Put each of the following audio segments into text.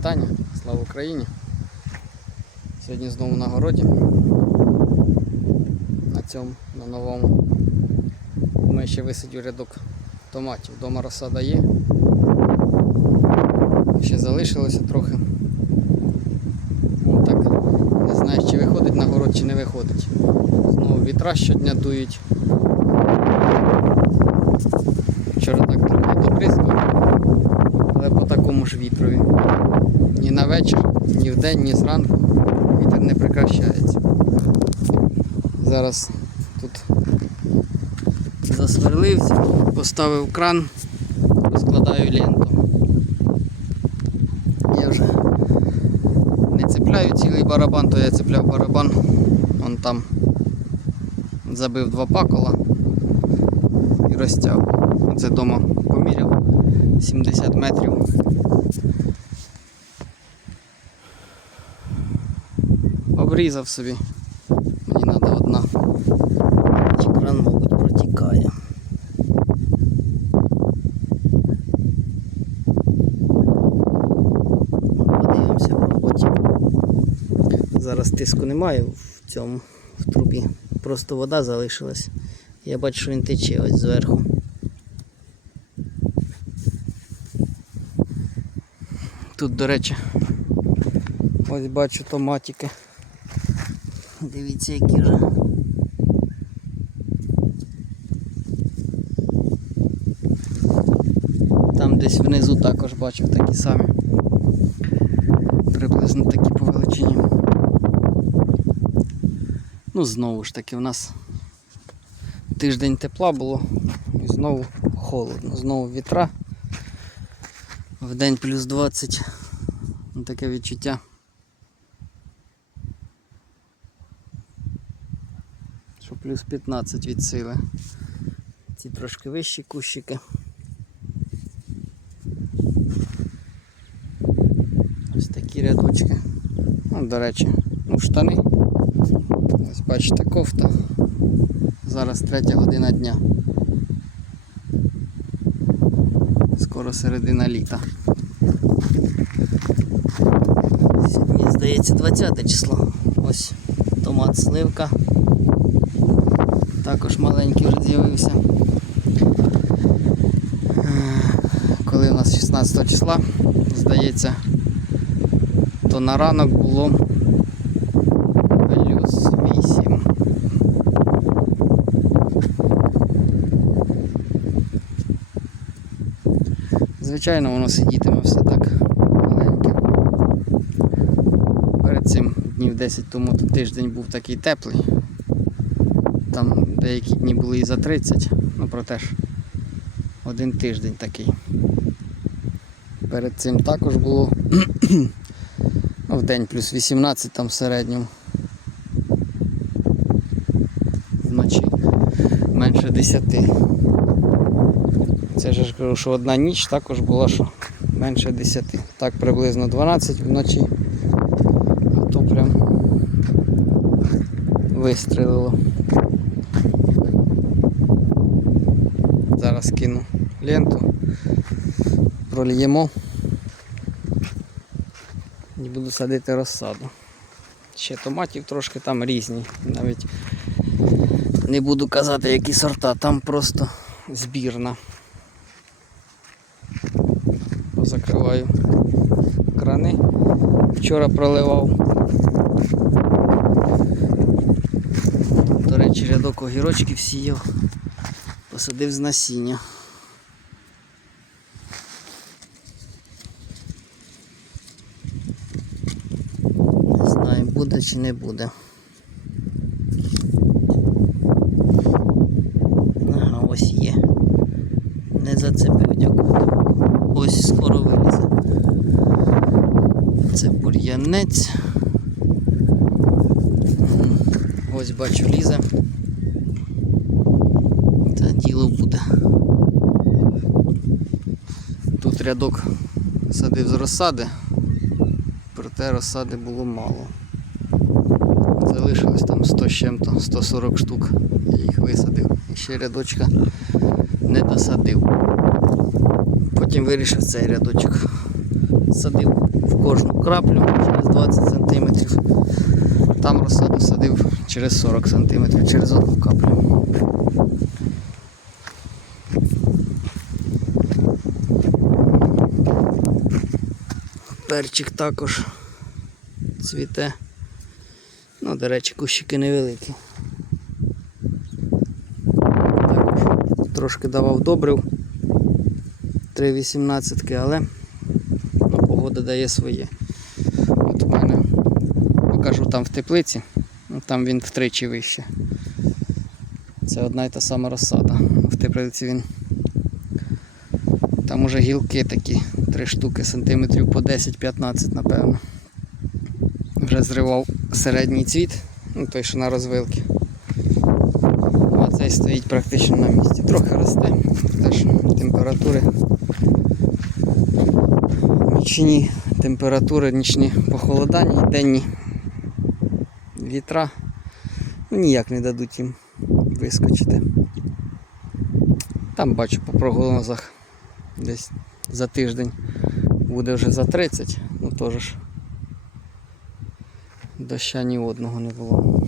вітання, слава Україні. Сьогодні знову на городі. На цьому, на новому. Ми ще висадю рядок томатів. Дома розсада є. Ще залишилося трохи. Ну, так, не знаю, чи виходить на город, чи не виходить. Знову вітра щодня дують. Вчора так трохи добризкав але по такому ж вітрові. Ні на вечір, ні вдень, ні зранку вітер не прекращається. Зараз тут засверлився, поставив кран, розкладаю ленту. Я вже не цепляю цілий барабан, то я цепляв барабан, вон там забив два пакола і розтяг. Оце вдома поміряв. 70 метрів. Обрізав собі. Мені треба одна. І кран, мабуть, протікає. Подивимося в роботі. Зараз тиску немає в цьому в трубі. Просто вода залишилась. Я бачу, що він тече ось зверху. Тут, до речі, ось бачу томатики. Дивіться, які вже. Там десь внизу також бачив такі самі. Приблизно такі по величині. Ну, знову ж таки, у нас тиждень тепла було і знову холодно, знову вітра. В день плюс 20. Ну, Таке відчуття. Що плюс 15 від сили. Ці трошки вищі кущики. Ось такі рядочки. Ну, до речі, ну штани. Ось бачите кофта. Зараз третя година дня. Скоро середина літа. Сьогодні, здається, 20 число. Ось томат сливка. Також маленький вже з'явився. Е, Коли у нас 16 числа, здається, то на ранок було плюс 8. Звичайно, воно сидітиме все так маленьке. Перед цим днів 10 тому тиждень був такий теплий. Там деякі дні були і за 30, ну проте ж один тиждень такий. Перед цим також було в день плюс 18 там в середньому. Вночі менше 10. Це ж кажу, що одна ніч також була, що менше 10. Так приблизно 12 вночі. А то прям вистрілило. Зараз ленту, прольємо і буду садити розсаду. Ще томатів трошки там різні. Навіть не буду казати, які сорта, там просто збірна. Позакриваю крани. Вчора проливав. До речі, рядок огірочків сіяв, посадив з насіння. Не знаю, буде чи не буде. Ага, ось є. Не зацепив, дякую. Ось скоро вилізе. Це бур'янець. Ось бачу лізе. Та діло буде. Рядок садив з розсади, проте розсади було мало. Залишилось там 100 з чим-то, 140 штук. Я їх висадив. І ще рядочка не досадив. Потім вирішив цей рядочок садив в кожну краплю через 20 см. Там розсаду садив через 40 см, через одну каплю. Перчик також цвіте. Ну, до речі, кущики невеликі. Також трошки давав добрив. 3,18, але ну, погода дає своє. От у мене покажу там в теплиці, ну, там він втричі вище. Це одна і та сама розсада. В теплиці він. Там уже гілки такі, три штуки, сантиметрів по 10-15, напевно. Вже зривав середній цвіт, ну той, що на розвилки. А цей стоїть практично на місці. Трохи росте. Теж температури. Нічні температури, нічні похолодання і денні вітра ну, ніяк не дадуть їм вискочити. Там бачу по прогнозах десь за тиждень буде вже за 30, ну теж ж доща ні одного не було.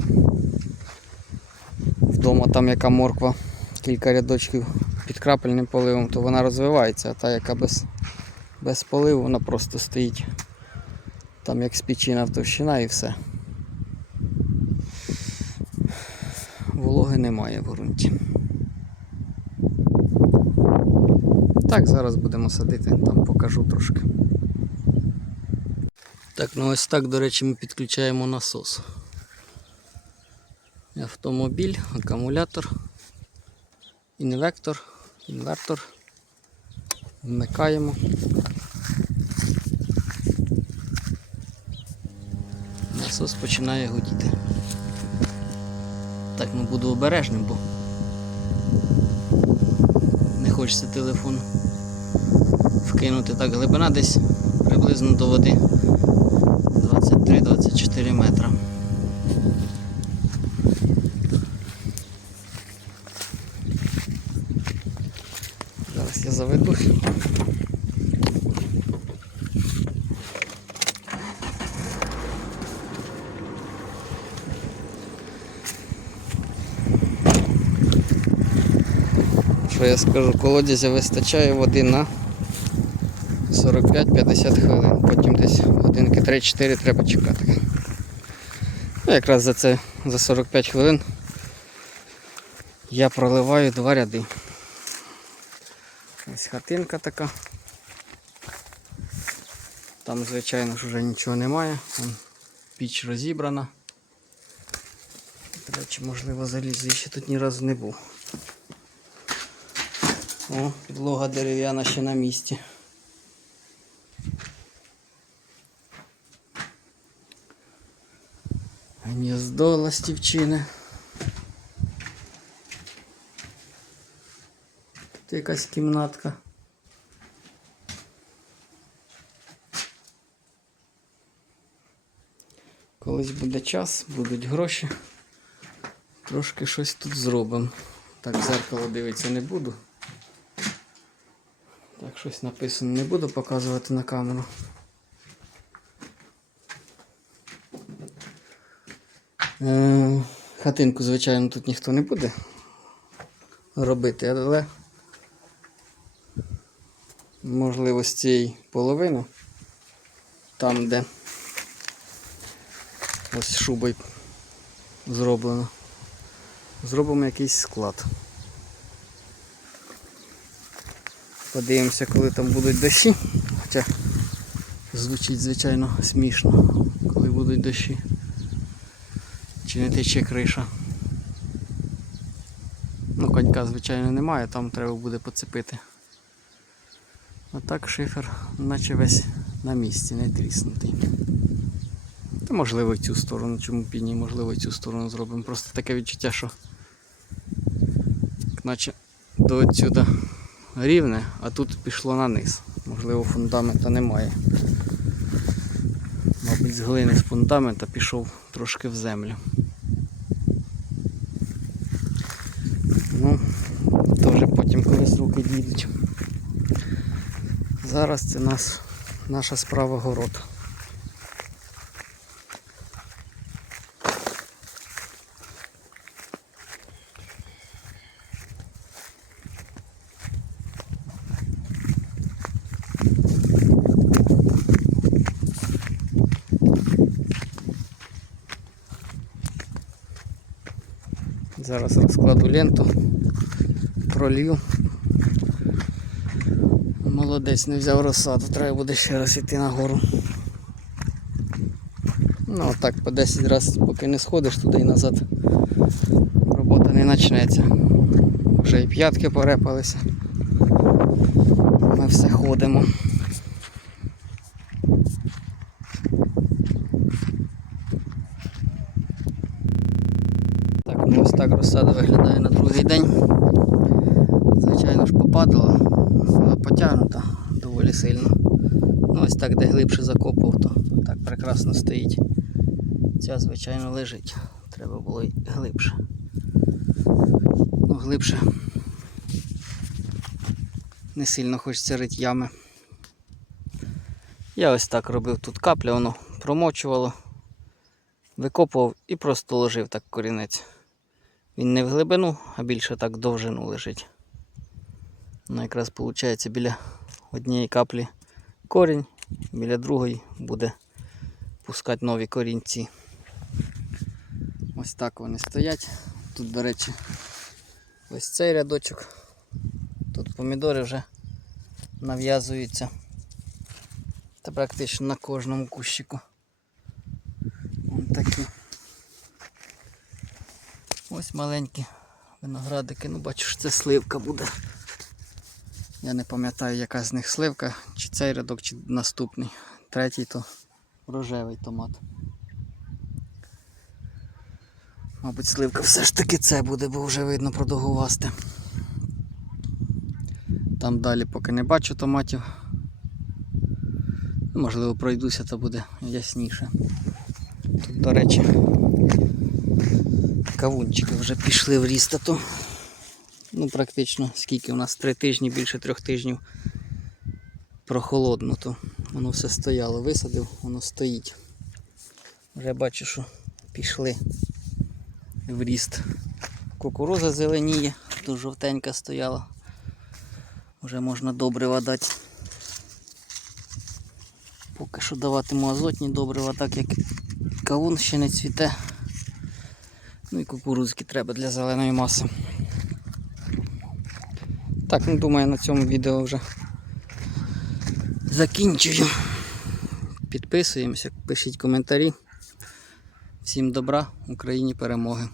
Вдома там яка морква, кілька рядочків під крапельним поливом, то вона розвивається, а та, яка без, без поливу, вона просто стоїть. Там як спічина товщина і все. Вологи немає в ґрунті. Так, зараз будемо садити, там покажу трошки. Так, ну ось так, до речі, ми підключаємо насос. Автомобіль, акумулятор, інвектор, інвертор. Вмикаємо. Насос починає гудіти. Так, ну буду обережним, бо хочеться телефон вкинути так глибина десь приблизно до води 23-24 метра. Зараз я заведу. Що я скажу, колодязя вистачає води на 45-50 хвилин. Потім десь годинки 3-4 треба чекати. Ну, якраз за це за 45 хвилин я проливаю два ряди. Ось хатинка така. Там, звичайно ж, вже нічого немає. Вон піч розібрана. До речі, можливо, залізу. Я ще тут ні разу не був. О, підлога дерев'яна ще на місці. Гніздо ластівчини. Тут якась кімнатка. Колись буде час, будуть гроші. Трошки щось тут зробимо. Так, в зеркало дивитися не буду. Щось написано не буду показувати на камеру. Е, Хатинку, звичайно, тут ніхто не буде робити, але можливо з цієї половини, там де ось шубою зроблено, зробимо якийсь склад. Подивимося, коли там будуть дощі. Хоча звучить, звичайно, смішно, коли будуть дощі. Чи не тече криша. Ну, конька, звичайно, немає, там треба буде поцепити. А так шифер наче весь на місці, не тріснутий. Та можливо і цю сторону, чому б і ні, можливо і цю сторону зробимо. Просто таке відчуття, що наче до отсюда рівне, а тут пішло на низ. Можливо, фундамента немає. Мабуть, з глини з фундамента пішов трошки в землю. Ну, то вже потім колись руки дійдуть. Зараз це нас наша справа город. Зараз розкладу ленту, пролью. Молодець, не взяв розсаду, треба буде ще раз йти нагору. Ну так по 10 разів, поки не сходиш туди і назад, робота не почнеться. Вже і п'ятки порепалися. Ми все ходимо. Так, розсада виглядає на другий день. Звичайно ж попадала, вона потягнута доволі сильно. Ну ось так, де глибше закопав, то так прекрасно стоїть. Ця, звичайно, лежить. Треба було й глибше. Ну, глибше. Не сильно хочеться рить ями. Я ось так робив тут капля, воно промочувало, викопував і просто ложив так корінець. Він не в глибину, а більше так довжину лежить. Ну, якраз виходить біля однієї каплі корінь, біля другої буде пускати нові корінці. Ось так вони стоять. Тут, до речі, ось цей рядочок. Тут помідори вже нав'язуються. Та практично на кожному кущику. Ось такі. Ось маленькі виноградики. Ну бачу, що це сливка буде. Я не пам'ятаю, яка з них сливка, чи цей рядок, чи наступний. Третій то рожевий томат. Мабуть, сливка все ж таки це буде, бо вже видно продовгувасте. Там далі поки не бачу томатів. Ну, Можливо, пройдуся, то буде ясніше. Тут, до речі, кавунчики вже пішли в рістату. Ну, практично скільки у нас три тижні, більше трьох тижнів прохолодно, то воно все стояло. Висадив, воно стоїть. Вже бачу, що пішли в ріст. Кукуруза зеленіє, тут жовтенька стояла. Вже можна добрива дати. Поки що даватиму азотні добрива, так як кавун ще не цвіте. Ну і кукурузки треба для зеленої маси. Так, ну думаю, на цьому відео вже закінчую. Підписуємося, пишіть коментарі. Всім добра, Україні перемоги!